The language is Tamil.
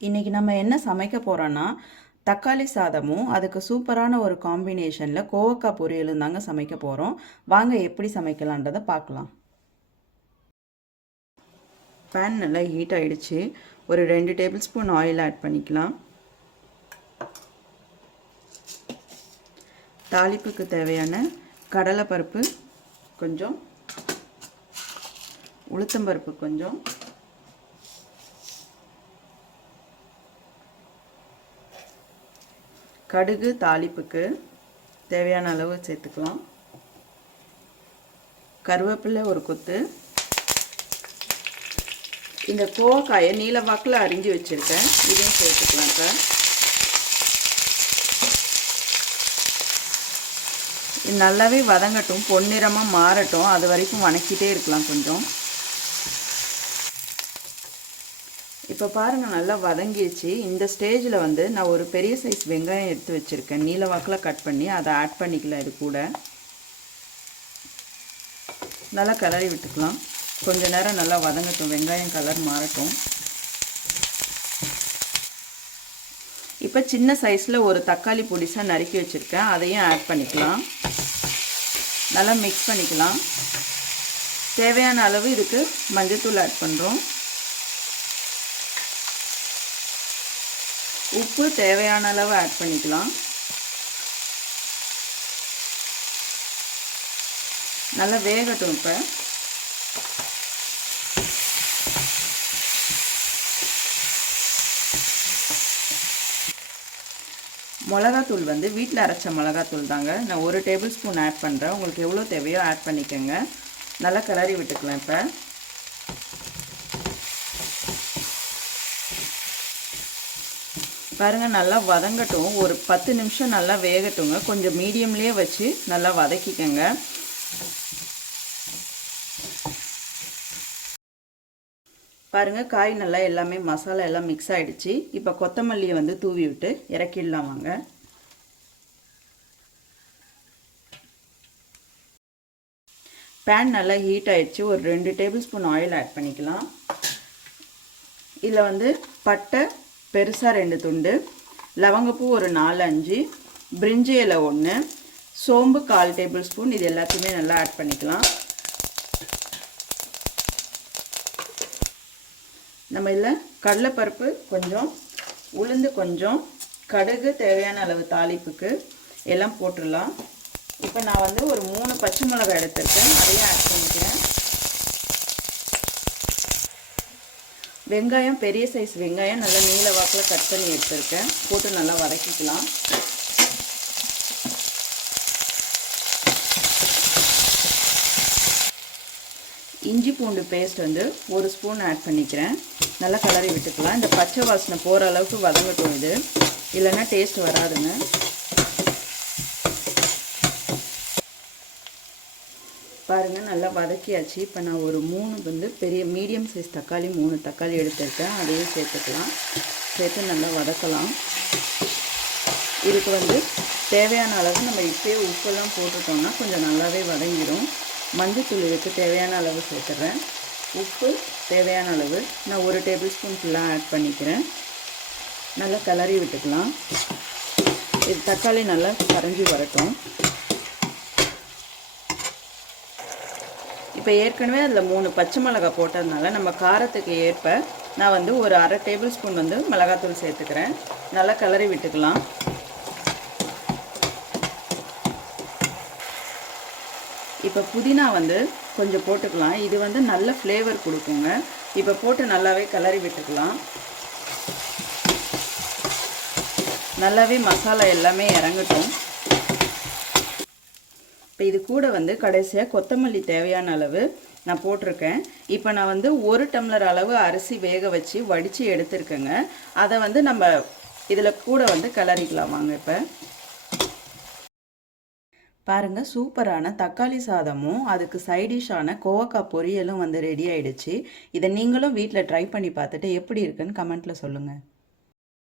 இன்றைக்கி நம்ம என்ன சமைக்க போகிறோன்னா தக்காளி சாதமும் அதுக்கு சூப்பரான ஒரு காம்பினேஷனில் கோவக்காய் பொரியலும் தாங்க சமைக்க போகிறோம். வாங்க எப்படி சமைக்கலான்றதை பார்க்கலாம். பேன் நல்லா ஹீட் ஆகிடுச்சு. ஒரு 2 டேபிள் ஸ்பூன் ஆயில் ஆட் பண்ணிக்கலாம். தாளிப்புக்கு தேவையான கடலைப்பருப்பு கொஞ்சம், உளுத்தம்பருப்பு கொஞ்சம், கடுகு தாளிப்புக்கு தேவையான அளவு சேர்த்துக்கலாம். கருவேப்பிலை ஒரு கொத்து. இந்த கோவக்காயை நீல வாக்கில் அரிஞ்சு வச்சுருக்கேன், இதையும் சேர்த்துக்கலாம். இது நல்லாவே வதங்கட்டும், பொன்னிறமாக மாறட்டும், அது வரைக்கும் வணக்கிட்டே இருக்கலாம் கொஞ்சம். இப்போ பாருங்கள், நல்லா வதங்கிடுச்சு. இந்த ஸ்டேஜில் நான் ஒரு பெரிய சைஸ் வெங்காயம் எடுத்து வச்சுருக்கேன், நீல வாக்கில் கட் பண்ணி அதை ஆட் பண்ணிக்கலாம். இது கூட நல்லா கிளறி விட்டுக்கலாம். கொஞ்ச நேரம் நல்லா வதங்கட்டும், வெங்காயம் கலர் மாறட்டும். இப்போ சின்ன சைஸில் ஒரு தக்காளி பொடிசாக நறுக்கி வச்சுருக்கேன், அதையும் ஆட் பண்ணிக்கலாம். நல்லா மிக்ஸ் பண்ணிக்கலாம். தேவையான அளவு இதுக்கு மஞ்சள்தூள் ஆட் பண்ணுறோம். உப்பு தேவையான அளவு ஆட் பண்ணிக்கலாம். நல்லா வேகட்டும். இப்போ மிளகாத்தூள் வீட்டில் அரைச்ச மிளகாத்தூள் தாங்க. நான் 1 டேபிள் ஸ்பூன் ஆட் பண்ணுறேன். உங்களுக்கு எவ்வளோ தேவையோ ஆட் பண்ணிக்கோங்க. நல்லா கிளறி விட்டுக்கலாம். இப்போ பாருங்கள், நல்லா வதங்கட்டும். ஒரு 10 நிமிஷம் நல்லா வேகட்டுங்க. கொஞ்சம் மீடியம்லேயே வச்சு நல்லா வதக்கிக்கங்க. பாருங்கள், காய் நல்லா எல்லாமே மசாலா எல்லாம் மிக்ஸ் ஆகிடுச்சு. இப்போ கொத்தமல்லியை தூவி விட்டு இறக்கிடலாம். வாங்க. பேன் நல்லா ஹீட் ஆகிடுச்சு. ஒரு 2 டேபிள் ஸ்பூன் ஆயில் ஆட் பண்ணிக்கலாம். இதில் பட்டை பெருசாக 2 துண்டு, லவங்கப்பூ ஒரு 4-5, பிரிஞ்சி இலை 1, சோம்பு 1/4 டேபிள் ஸ்பூன். இது எல்லாத்தையுமே நல்லா ஆட் பண்ணிக்கலாம். நம்ம இதில் கடலைப்பருப்பு கொஞ்சம், உளுந்து கொஞ்சம், கடுகு தேவையான அளவு தாளிப்புக்கு எல்லாம் போட்டுடலாம். இப்போ நான் ஒரு 3 பச்சை மிளகாய் எடுத்துருக்கேன், அதையும் ஆட் பண்ணிக்கிறேன். வெங்காயம் பெரிய சைஸ் வெங்காயம் நல்லா நீல வாக்கில் கட் பண்ணி எடுத்துருக்கேன், போட்டு நல்லா வதக்கிக்கலாம். இஞ்சி பூண்டு பேஸ்ட் 1 ஸ்பூன் ஆட் பண்ணிக்கிறேன். நல்லா கலரி விட்டுக்கலாம். இந்த பச்சை வாசனை போகிற அளவுக்கு வதங்கட்டும். இது இல்லைன்னா டேஸ்ட் வராதுங்க. பாருங்கள், நல்லா வதக்கியாச்சு. இப்போ நான் ஒரு 3 பெரிய மீடியம் சைஸ் தக்காளி 3 தக்காளி எடுத்துருக்கேன், அதையும் சேர்த்துக்கலாம். சேர்த்து நல்லா வதக்கலாம். இதுக்கு தேவையான அளவு நம்ம இப்போயே உப்பெல்லாம் போட்டுட்டோம்னா கொஞ்சம் நல்லாவே வதங்கிடும். மஞ்சள்தூள் இதுக்கு தேவையான அளவு சேர்த்துறேன். உப்பு தேவையான அளவு நான் 1 டேபிள் ஸ்பூன் ஃபுல்லாக ஆட் பண்ணிக்கிறேன். நல்லா கிளறி விட்டுக்கலாம். இது தக்காளி நல்லா கரைஞ்சி வரட்டும். இப்போ ஏற்கனவே அதில் 3 பச்சை மிளகாய் போட்டதுனால நம்ம காரத்துக்கு ஏற்ப நான் ஒரு 1/2 டேபிள் ஸ்பூன் மிளகாத்தூள் சேர்த்துக்கிறேன். நல்லா கிளறி விட்டுக்கலாம். இப்போ புதினா கொஞ்சம் போட்டுக்கலாம். இது நல்ல ஃப்ளேவர் கொடுக்குங்க. இப்போ போட்டு நல்லாவே கிளறி விட்டுக்கலாம். நல்லாவே மசாலா எல்லாமே இறங்கட்டும். இப்போ இது கூட கடைசியாக கொத்தமல்லி தேவையான அளவு நான் போட்டிருக்கேன். இப்போ நான் 1 டம்ளர் அளவு அரிசி வேக வச்சு வடித்து எடுத்துருக்கேங்க. அதை நம்ம இதில் கூட கிளறிக்கலாம். வாங்க. இப்போ பாருங்கள், சூப்பரான தக்காளி சாதமும் அதுக்கு சைடிஷான கோவக்காய் பொரியலும் ரெடி ஆகிடுச்சு. இதை நீங்களும் வீட்டில் ட்ரை பண்ணி பார்த்துட்டு எப்படி இருக்குன்னு கமெண்ட்டில் சொல்லுங்கள்.